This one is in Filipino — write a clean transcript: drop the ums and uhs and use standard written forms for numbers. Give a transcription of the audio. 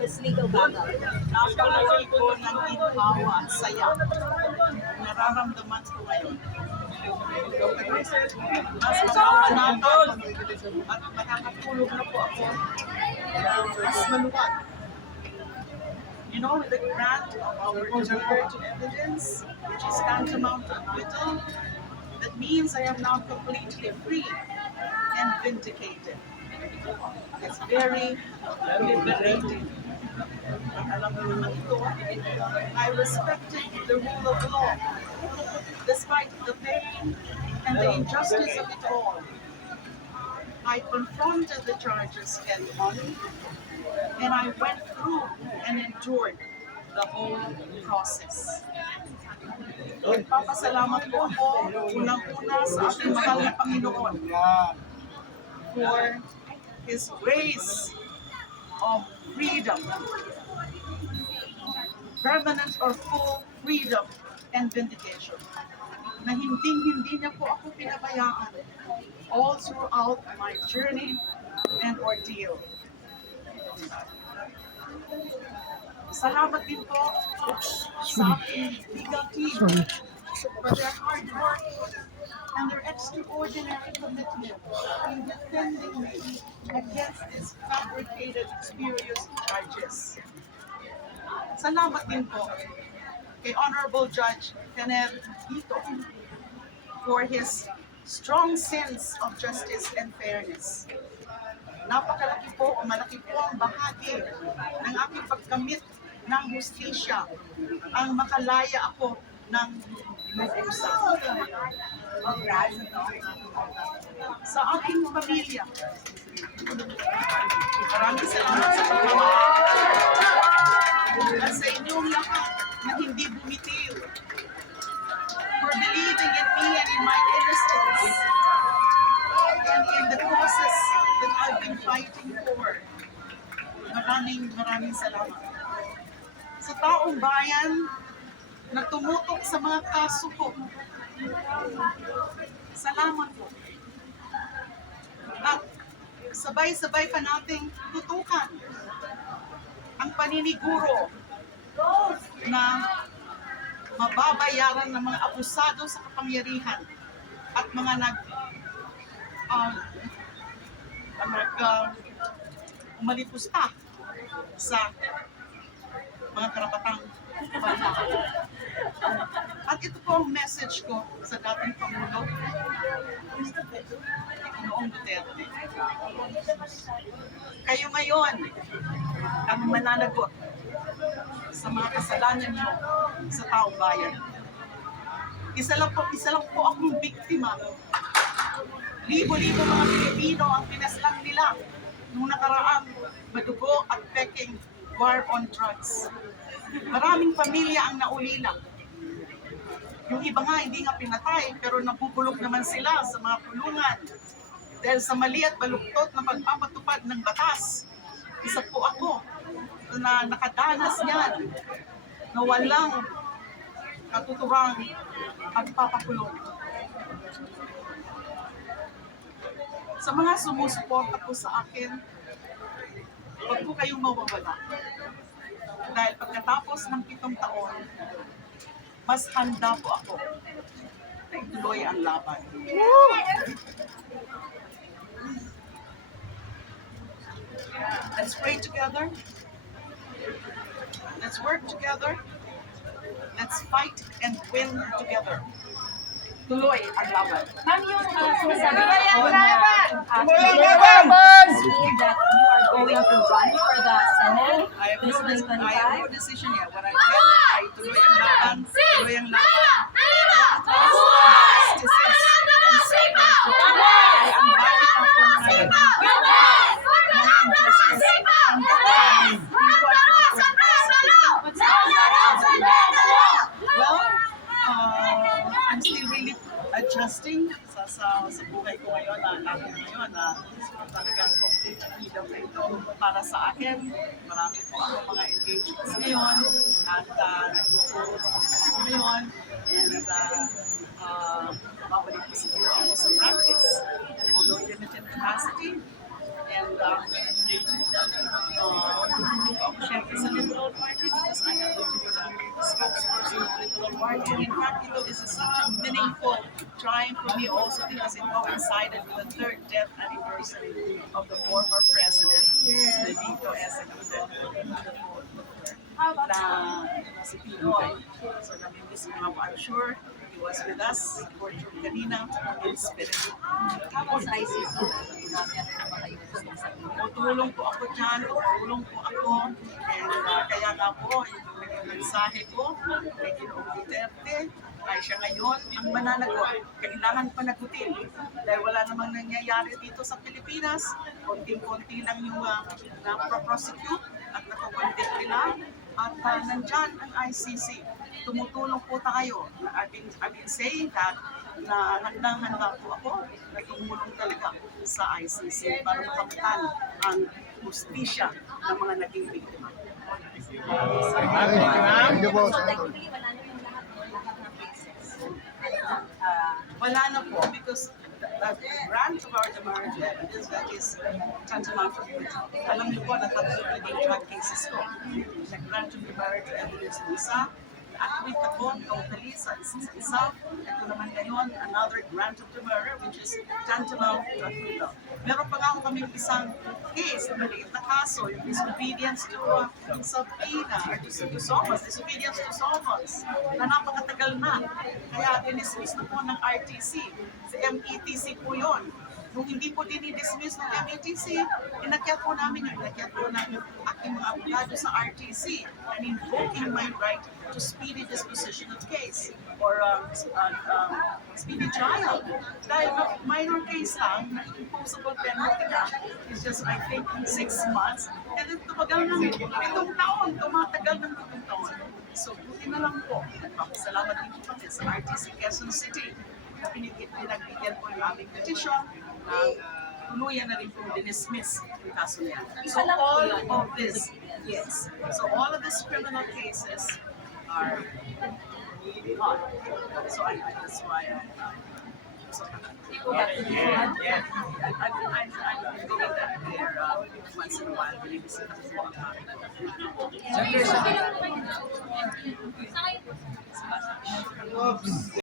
this legal battle? Napalaki ko ng ginhawa at saya. Nararamdaman ko ngayon. Mas makapanatag at makakatulog na po ako. Mas maluwag. You know, the grant of our direct evidence, which is tantamount to acquittal, that means I am now completely free and vindicated. It's very liberating. Alam mo naman ito, I respected the rule of law, despite the pain and the injustice of it all. I confronted the charges head on, and I went through and endured the whole process. Nagpapasalamat po ako unang-una sa ating mahal na Panginoon for His grace of freedom, permanent or full freedom and vindication, na hindi niya po ako pinabayaan all throughout my journey and ordeal. Salamat din po sa aking legal team for their hard work and their extraordinary commitment in defending me against these fabricated, spurious charges. Salamat din po kay Honorable Judge Kenneth Ito for his strong sense of justice and fairness. Napakalaki po o malaki po ang bahagi ng aking pagkamit ng hustisya ang makalaya ako ng lubusan. Sa aking pamilya, maraming salamat sa pagmamahal at sa inyong lahat na hindi bumitiw, for believing in me and in my innocence and in the causes that I've been fighting for. Maraming salamat. Sa taong bayan na tumutok sa mga kaso ko, salamat po. At sabay-sabay pa nating tutukan ang paniniguro na mababayaran ng mga abusado sa kapangyarihan at mga umalipusta sa mga karapatang bansa. At ito po ang message ko sa dating Pangulo, Noong Duterte. Kayo ngayon ang mananagot sa mga kasalanan niyo sa taong bayan. Isa lang po akong biktima. Libo-libo mga Pilipino ang pinaslang nila nung nakaraang madugo at peking war on drugs. Maraming pamilya ang naulila. Yung iba nga hindi nga pinatay pero nabubulok naman sila sa mga kulungan dahil sa mali at baluktot na pagpapatupad ng batas. Isa po ako na nakadanas niyan na walang katuturang pagpapakulong. Sa mga sumusuporta po sa akin, huwag po kayong mawawala. Dahil pagkatapos ng 7 taon, mas handa po ako na ituloy ang laban. Let's pray together. Let's work together. Let's fight and win together. Tuloy ang laban. Ma'am, yung sinasabi ko na that you are going to run for the Senate this 2025. I have no decision yet. What I get, ay tuloy ang laban. Tuloy ang laban. I'm still really adjusting sa buhay ko ngayon, natin ngayon na talagang complete freedom na ito para sa akin. Marami po ako mga engagements ngayon at nagtuturo ako ngayon and babalik po siguro ako sa practice, although limited capacity. And tutulong ako And in fact, this is such a meaningful time for me also because it coincided with the third death anniversary of the former president, Benito S. Na si Pinoy. So namimiss ko nga po. I'm sure he was with us for kanina in spirit. Tapos ICC, marami ang napakayo sa Tutulong po ako dyan, tutulong po ako. And kaya nga po, yung mensahe ko kay Ginoong Duterte, ay siya ngayon ang mananagot. Kailangan panagutin. Dahil wala namang nangyayari dito sa Pilipinas. Konting-konti lang yung na-prosecute at nakukonvict nila. At nandyan ang ICC. Tumutulong po tayo. I've been saying that na handang-handa po ako na tumulong talaga sa ICC para makamtan ang justisya ng mga naging biktima. Thank you po. So technically, wala na yung lahat ng cases. Wala na po because the grant of our demerit evidence that is tantamount to alam niyo po na tatlo naging drug cases ko. Nag-grant of demerit evidence ng isa, acquit ako totally sa isa. Ito naman ngayon, another grant of demerit which is tantamount to acquittal. Meron pa nga ako kaming isang case, maliit na kaso, yung disobedience to subpoena or to summons, disobedience to summons, na napakatagal na. Kaya dinismiss na po ng RTC. Sa METC po yun. Nung hindi po din i-dismiss ng METC, inakyat po namin yun. Inakyat po namin yung aking mga abogado sa RTC and invoking my right to speedy disposition of case or speedy trial. Dahil minor case lang, na imposable penalty na, is just I think 6 months. And then tumagal ng 7 taon, tumatagal ng 7 taon. So buti na lang po. Salamat din po kami sa RTC Quezon City. Pinagbigyan po yung aming petition na tuluyan na rin po dinismiss yung kaso niya. So all of this, yes. So all of these criminal cases are gone. So that's why so, I'm going there once in a while. Binibisit ako po ang Sa ngayon po,